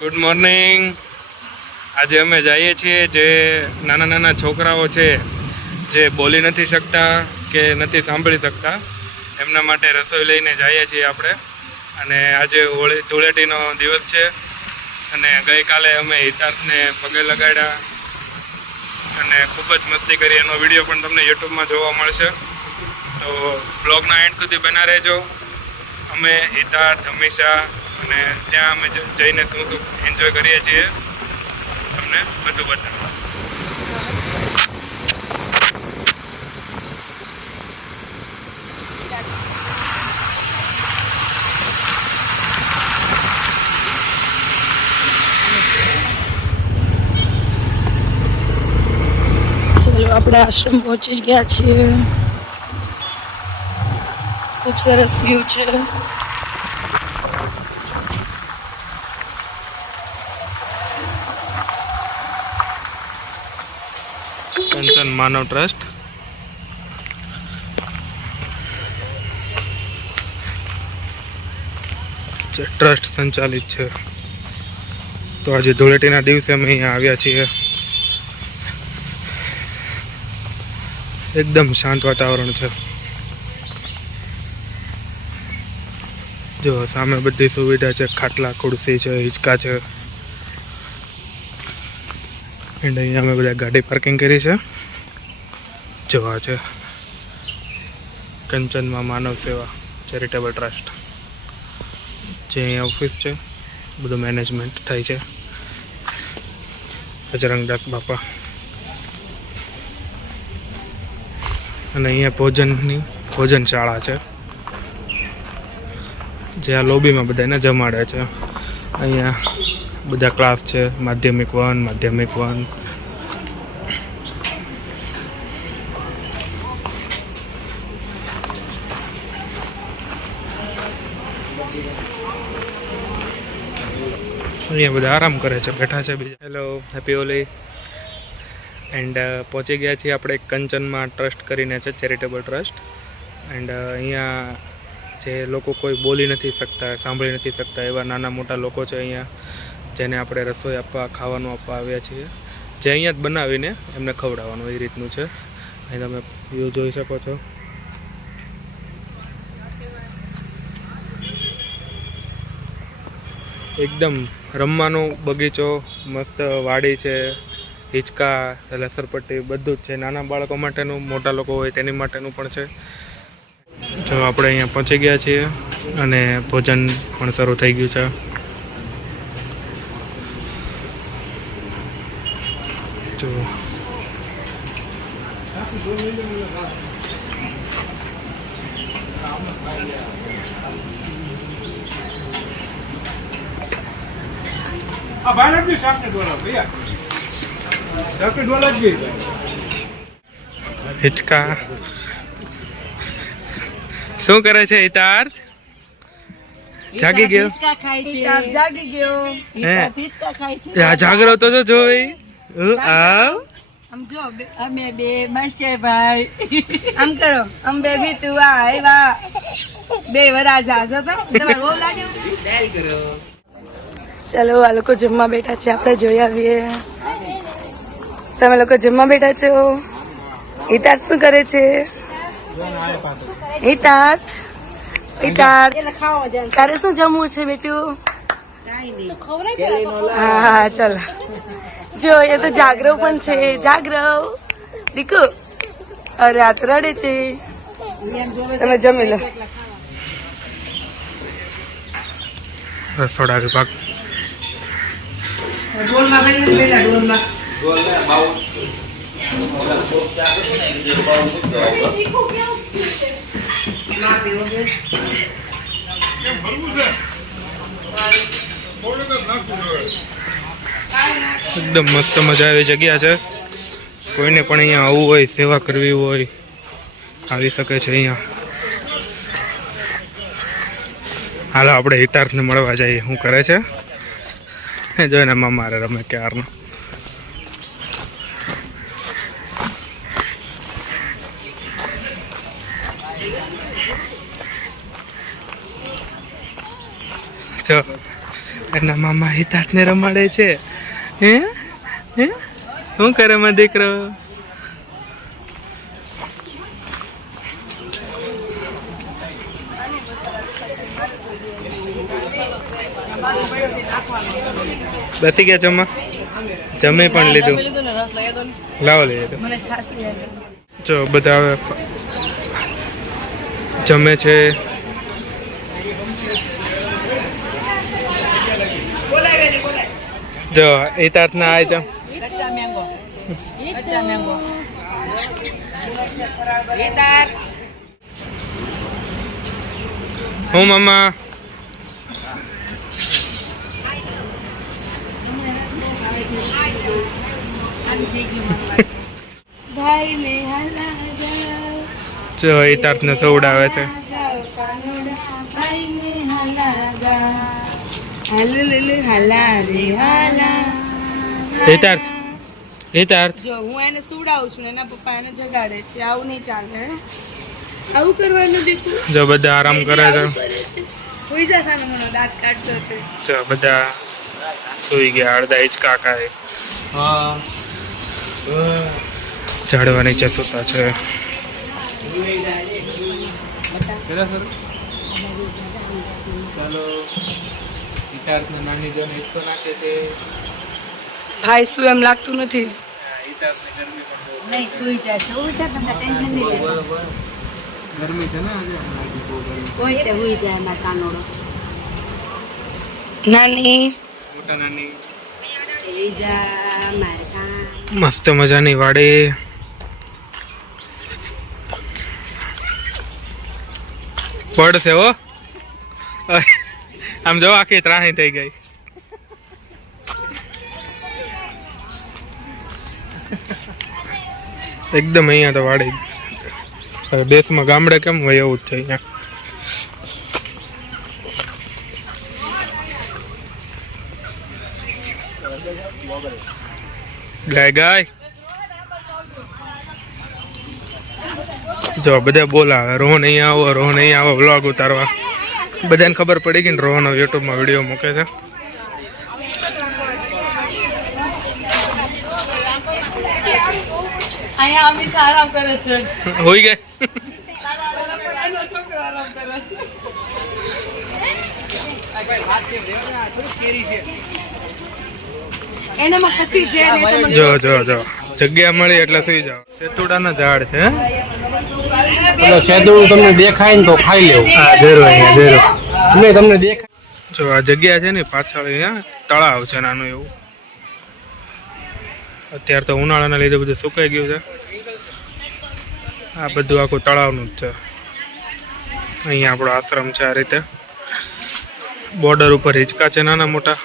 Good morning આજે અમે જઈએ છીએ જે નાના નાના છોકરાઓ છે, જે બોલી નથી શકતા કે નથી સાંભળી શકતા. એમના માટે રસોઈ લઈને જઈએ છીએ આપણે. અને આજે હોળી, ધૂળેટીનો દિવસ છે. અને ગઈકાલે અમે હિતાર્થને પગે લગાડ્યા. અને ખૂબ જ મસ્તી કરી. એનો વીડિયો પણ તમને યુટ્યુબમાં જોવા મળશે. તો બ્લોગના એન્ડ સુધી બના રહેજો. અમે હિતાર્થ હંમેશા અને ત્યાં અમે જઈને શું શું એન્જોય કરીએ છીએ, તમને બધું બતાવો. આપણે આશ્રમ પહોંચી ગયા છીએ. ખૂબ સરસ વ્યૂ છે. કંચન માનવ ટ્રસ્ટ જે ટ્રસ્ટ સંચાલિત છે. તો આજે ધૂળેટીના દિવસે અમે અહીંયા આવ્યા છીએ. એકદમ શાંત વાતાવરણ છે. જો સામે બધી સુવિધા છે, ખાટલા, ખુરશી છે, હિંચકા છે. એન્ડ અહીંયા અમે બધા ગાડી પાર્કિંગ કરી છે. જવા છે. કંચનમાં માનવ સેવા ચેરિટેબલ ટ્રસ્ટ જે અહીંયા ઓફિસ છે, બધું મેનેજમેન્ટ થાય છે. બજરંગદાસ બાપા. અને અહીંયા ભોજનની, ભોજનશાળા છે. જે આ લોબીમાં બધાને જમાડે છે. અહીંયા બધા ક્લાસ છે, માધ્યમિક વન માધ્યમિક વન અહીંયા બધા આરામ કરે છે, બેઠા છે બીજા. હેલો હેપી ઓલી એન્ડ પહોંચી ગયા છીએ આપણે કંચનમાં ટ્રસ્ટ કરીને છે, ચેરિટેબલ ટ્રસ્ટ. એન્ડ અહીંયા જે લોકો કોઈ બોલી નથી શકતા, સાંભળી નથી શકતા, એવા નાના મોટા લોકો છે અહીંયા, જેને આપણે રસોઈ આપવા, ખાવાનું આપવા આવ્યા છીએ. જે અહીંયા જ બનાવીને એમને ખવડાવવાનું એ રીતનું છે. અહીં તમે વ્યૂ જોઈ શકો છો. એકદમ રમવાનો બગીચો, મસ્ત વાડી છે, હિંચકા, લસરપટ્ટી બધું જ છે. નાના બાળકો માટેનું, મોટા લોકો હોય તેની માટેનું પણ છે. જો આપણે અહીંયા પહોંચી ગયા છીએ અને ભોજન પણ શરૂ થઈ ગયું છે જો આ ભાઈ નથી શાક ડોલા ભૈયા શાક ડોલા જ ગઈ શું કરે છે હિતાર્થ? જાગી ગયો. હિચકા ખાય છે. જાગી ગયો. હિચકા જાગરો તો જો જોઈ. આવ. આમ જો બે- અમે બે મસ્ત ભાઈ આમ કરો. આમ બે બી તું આવ્યા. બે વરાજા જો તો તમારે બહુ લાગ્યું ચાલો, આ લોકો જમવા બેઠા છે. આપણે જોઈ આવીએ. તમે લોકો જમવા બેઠા છો? હિતાર્થ શું કરે છે? હિતાર્થ? હિતાર્થ? તારે શું જમવું છે બેટું? હા, ચાલો. જો, એ તો જાગરવ પણ છે. જાગરવ. દીકુ, અરે, આ તો રડે છે. તમે જમી લો. રસોડા વિભાગ એકદમ મસ્ત મજા આવી જગ્યા છે. કોઈને પણ અહીંયા આવવું હોય સેવા કરવી હોય આવી શકે છે અહીંયા. હાલો આપણે હિતાર્થને મળવા જઈએ. શું કરે છે? જોઈને મારે રમે ક્યારનો. જો, એના મામા હિતાર્થને રમાડે છે. હે? હે? શું કરે માં દીકરો? બેસી ગયા જમવા? જમે પણ લીધું. લાવો તો. લઈ જો બધા હવે જમે છે. જો એ તાતના આ જમ હું મામા ભાઈ ને હલા જાઓ જો એ તાતને સવડાવે છે. હિતાર્થ હિતાર્થ જો હું એને સુવડાવું છું એના પપ્પા એને જગાડે છે. આવું નહીં ચાલે આવું કરવાનું દીકું જો બધા આરામ કરે છે. હોઈ જા સાનો મનો દાંત કાઢતો જો બધા સુઈ ગયા અડધા હિંચકા ખાય ઝાડવા નીચે સૂતા છે. નાની જોને હિંચકો નાખે છે. ભાઈ શું એમ લાગતું નથી? ગરમી નહીં સુઈ જશે ઉલટા તમને ટેન્શન નહીં લેવાનું. ગરમી છે ને આજે કોઈ તે હુઈ જાય એમાં કાનોડો. નાની મસ્ત મજાની વાડી. પડશે હો. આમ જો આખી ત્રાહી થઈ ગઈ. એકદમ અહીંયા તો વાડી. દેશમાં ગામડે કેમ હોય એવું જ છે અહીંયા? ગાય ગાય. જો બધા બોલાવે રોહન અહીંયા આવો રોહન અહીંયા આવો વ્લોગ ઉતારવા. બધાને ખબર પડી ગઈ ને રોહન યુટ્યુબમાં વીડિયો મૂકે છે. આરામ કરે છે. હોઈ ગયા છોકરો આરામ કરે છે. એનામાં કસી છે જો જો જો. જગ્યા મળી એટલે સુઈ જાઓ. સેતુડાના ઝાડ છે એટલે સેતુડું તમને દેખાય ને તો ખાઈ લેવું. હા જરૂર અહીંયા જરૂર. અમે તમને દેખાય જો આ જગ્યા છે ને પાછળ અહીંયા તળાવ છે નાનું એવું. અત્યારે તો ઉનાળાના લીધે બધું સુકાઈ ગયું છે. આ બધું આખું તળાવનું જ છે. અહીંયા આપણો આશ્રમ છે આ રીતે. બોર્ડર ઉપર હિંચકા છે નાના મોટા.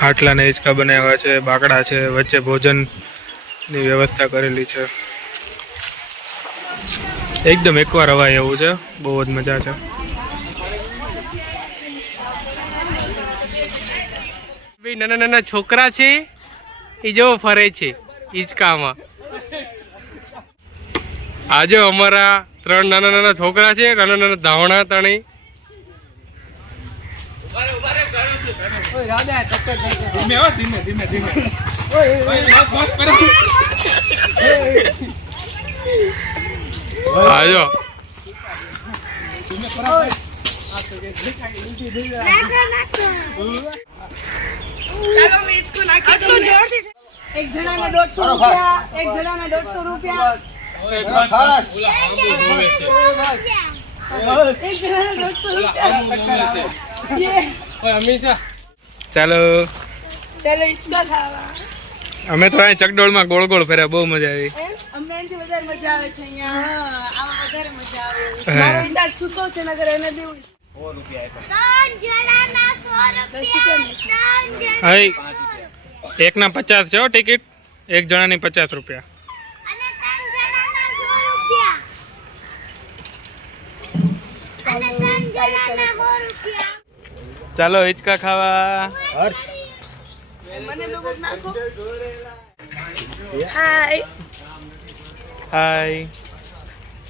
ખાટલા ને હિંચકા બનાવ્યા છે, બાકડા છે, વચ્ચે ભોજનની વ્યવસ્થા કરેલી છે. એકદમ એકવાર હવાય એવું છે, બહુ જ મજા છે. ભાઈ નાના નાના છોકરા છે, એ જો ફરે છે હિંચકામાં. આજે અમારા ત્રણ નાના નાના છોકરા છે, નાના નાના ધાવણા તણી આજો એક જણાને દોઢસો રૂપિયા એક જણાને દોઢસો રૂપિયા એક જણાને દોઢસો રૂપિયા ચાલો. ચાલો હિંચકા ખાવા. અમે તો અહીં ચકડોળમાં ગોળ ગોળ ફર્યા બહુ મજા આવી? અમને એનાથી વધારે મજા આવે છે અહીંયા. હા, આમાં વધારે મજા આવે. મારો ઇંદાજ છૂટો છે નગર એને દેવું છે. દસ હાઈ એકના પચાસ છે હો ટિકિટ. એક જણાની પચાસ રૂપિયા. ચાલો. હિંચકા ખાવા. મને હાય હાય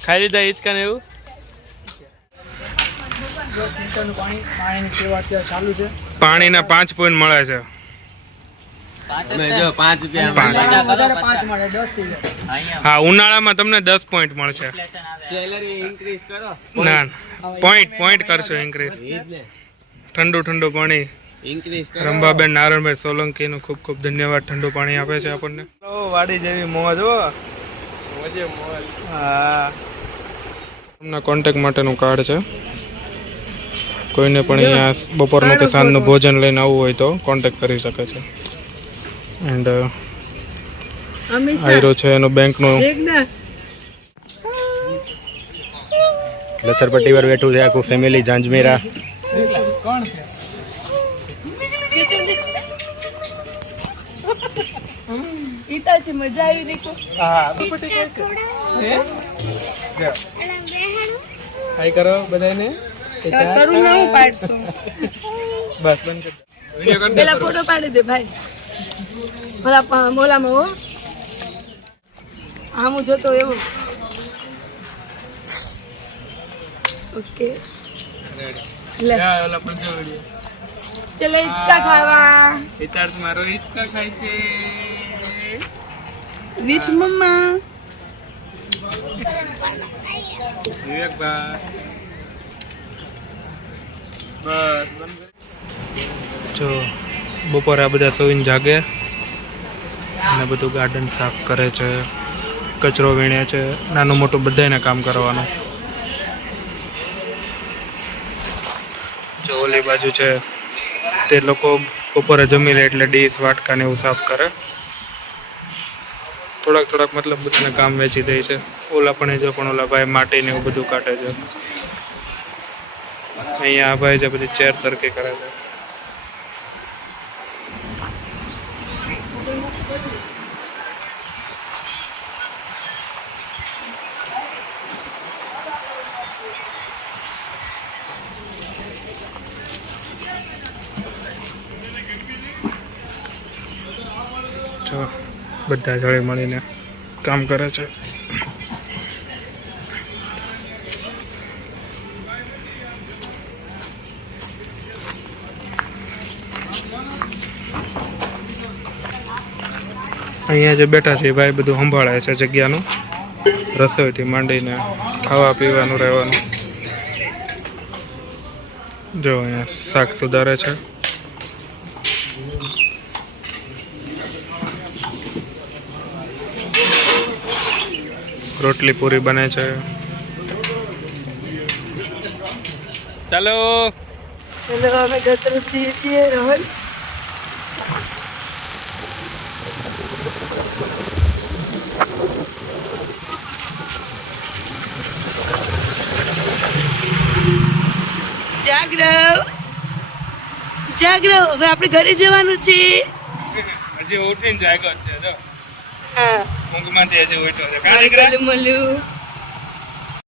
ખાઈ લીધા હિંચકા ને એવું પાણી પાણીની ચાલુ પાંચ પોઈન્ટ મળે. છે હા ઉનાળામાં તમને દસ પોઈન્ટ મળશે. ના પોઈન્ટ પોઈન્ટ કરશો ઇન્ક્રીઝ ઠંડુ ઠંડુ પાણી. રંભાબેન નારણભાઈ સોલંકીનું ખૂબ ખૂબ ધન્યવાદ ઠંડુ પાણી આપે છે આપણને. વાડી જેવી મોજ હો. હા. તમને કોન્ટેક માટેનું કાર્ડ છે. કોઈને પણ અહીંયા બપોરનું કે સાંજનું ભોજન લઈને આવવું હોય તો કોન્ટેક કરી શકે છે. એન્ડ આયરો છે એનું બેંકનું. લસરપટ્ટી પર બેઠું છે આખું ફેમિલી જાંજમેરા છે? મજા આવી દેખો હાઈ કરો બધાને શરૂ ના હું પાડશું. બસ બંધ કરી. પેલા ફોટો પાડી દે ભાઈ. ભલા પ- મોલામાં હો. આમ હું જોતો એવો ઓકે લે. ઓલા પણ જો ચલે હિચકા ખાવા. હિતાર મારો હિચકા ખાય છે. Rich mamma. જો બપોરે આ બધા સોઈને જાગે. અને બધું ગાર્ડન સાફ કરે છે. કચરો વીણે છે. નાનું મોટું બધાને કામ કરવાનું. જો ઓલી બાજુ છે. તે લોકો બપોરે જમી લે એટલે ડીશ, વાટકા ને એવું સાફ કરે. થોડાક થોડાક મતલબ બધાને કામ વેચી દે છે. ઓલા પણ જો પણ ઓલા ભાઈ માટી ને એવું બધું કાઢે છે. અહીંયા આ ભાઈ જે બધી ચેર સરખી કરે છે. જો બધા જોડે મળીને કામ કરે છે. અહીંયા જે બેઠા છે ભાઈ બધું સંભાળે છે જગ્યાનું. રસોઈથી માંડીને ખાવા પીવાનું, રહેવાનું. જો અહીંયા શાક સુધારે છે. રોટલી પૂરી બને છે. ચાલો. ચાલો અમે ગતરું જઈએ છીએ રોહન. જાગરવ જાગરવ હવે આપણે ઘરે જવાનું છે. હજી ઉઠીને જાગ્યો છે જો. હા. ઊંઘમાંથી હજી ઉઠ્યો છે. કાં મળ્યું